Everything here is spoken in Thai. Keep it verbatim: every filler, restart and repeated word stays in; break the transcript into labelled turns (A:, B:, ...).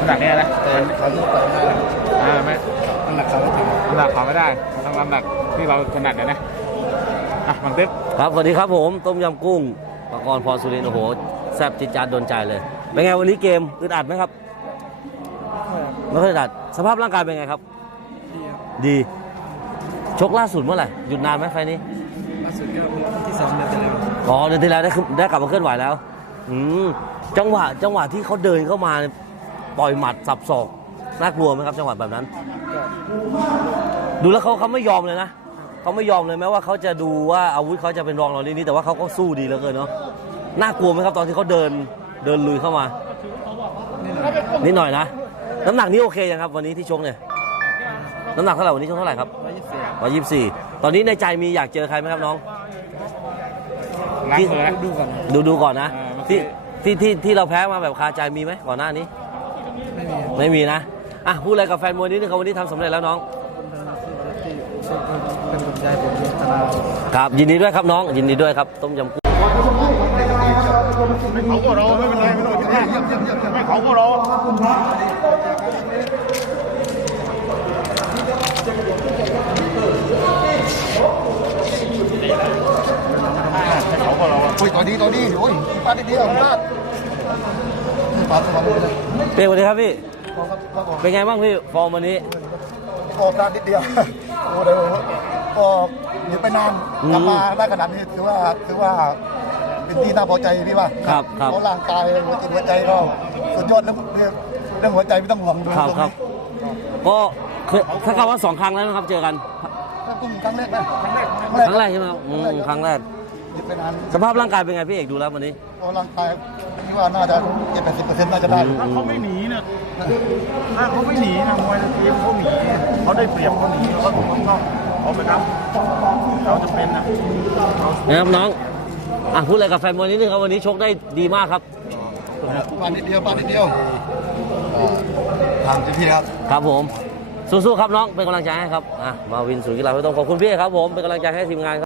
A: น้ำหนักเนี่ยนะ
B: เขาต้องต่อยได้
A: อ่าไม่
B: น้ำหนักเขาไม่ถึง
A: น้ำหนักเขาไม่ได้ต้องน้ำหนักที่เราถนัดนะอ่ะบางติ๊บ
C: ครับสวัสดีครับผมต้มยำกุ้งปกรณ์พรสุรินทร์โอ้โหแซ่บจิตจัดโดนใจเลยเป็นไงวันนี้เกมอึดอัดไหมครับไม่ค่อยอึดอัดสภาพร่างกายเป็นไงครับดีชกล่าสุดเมื่อไหร่หยุดนานไหมไฟนี้
B: ล่าสุดก็ที่สองเดือนที่แล้ว
C: อ๋อเดือนที่แล้วได้ได้กลับมาเคลื่อนไหวแล้วอืมจังหวะจังหวะที่เขาเดินเข้ามาปล่อยหมัดสับศอกน่ากลัวไหมครับจังหวะแบบนั้นดูแล้วเขาเขาไม่ยอมเลยนะเขาไม่ยอมเลยแม้ว่าเขาจะดูว่าอาวุธเขาจะเป็นรองเรานิดๆแต่ว่าเขาก็สู้ดีเหลือเกินเนาะน่ากลัวไหมครับตอนที่เขาเดินเดินลุยเข้ามานิดหน่อยนะน้ำหนักนี้โอเคยังครับวันนี้ที่ชกเนี่ยน้ำหนักเท่าไหร่วันนี้ชกเท่าไหร่ครับร้อยยี่สิบสี่ตอนนี้ในใจมีอยากเจอใครไหมครับน้อง
A: ที่ดูก่อน
C: ดูดูก่อนนะที่ที่ที่ที่เราแพ้มาแบบคาใจมีไหมก่อนหน้านี้
B: ไม่มี
C: ไม่มีนะอ่ะพูดอะไรกับแฟนมวยนิดนึงครับวันนี้ทำสำเร็จแล้วน้อง
B: เป็นกำลังใจผมตลอด
C: ครับยินดีด้วยครับน้องยินดีด้วยครับต้มยำกุ้ง
A: ไม่เขาก็รอไม่เป็นไรไม่ต้องคิดมากไม่เขาก็รอ
B: โอ้ยตัวดีตัวดีโอ้ยปาดดีๆของปาดปาดสมองเลย
C: เป็นวันนี้ครับพี่เป็นไงบ้างพี่ฟอร์มวันนี้
B: ออกด้านนิดเดียวโอ้เดี๋ยวก็หนีไปนานกลับมาได้ขนาดนี้ถือว่าถือว่าเป็นที่น่าพอใจพี่ว่า
C: ครับครับ
B: เพราะร่างกายหัวจิตหัวใจก็สุดยอดเรื่องเรื่องหัวใจไม่ต้องห่วงดู
C: ครับครับก็ถ้ากับว่าสองครั้งแล้วนะครับเจอกัน
B: ครั้งแรกนะ
C: ครั้งแรกใช่ไหมครับครั้งแรกสภาพร่างกายเป็นไงพี่เอกดูแล้ววันนี้
B: ร่างกายพี่ว่าน่าจะเจ็ดแปดสิบเปอร์เซ็นต์น่าจะได้
A: ถ้าเขาไม่หนีเนี่ยถ้าเขาไม่หนีนะมวยทีมเขาหนีเขาได้เปรียบเขาหนีเขาถูกต้องเขาไปทำเราจะเป็นนะ
C: นะครับน้องอ่ะพูดอะไรกับแฟนมวยนิดนึงครับวันนี้ชกได้ดีมากครับ
B: ปานิดเดียวปานิดเดียวทางเจ้าพี่ครับ
C: ครับผมสู้ๆครับน้องเป็นกำลังใจให้ครับอ่ะมาวินศูนย์กีฬาไม่ต้องขอบคุณพี่ครับผมเป็นกำลังใจให้ทีมงานครับ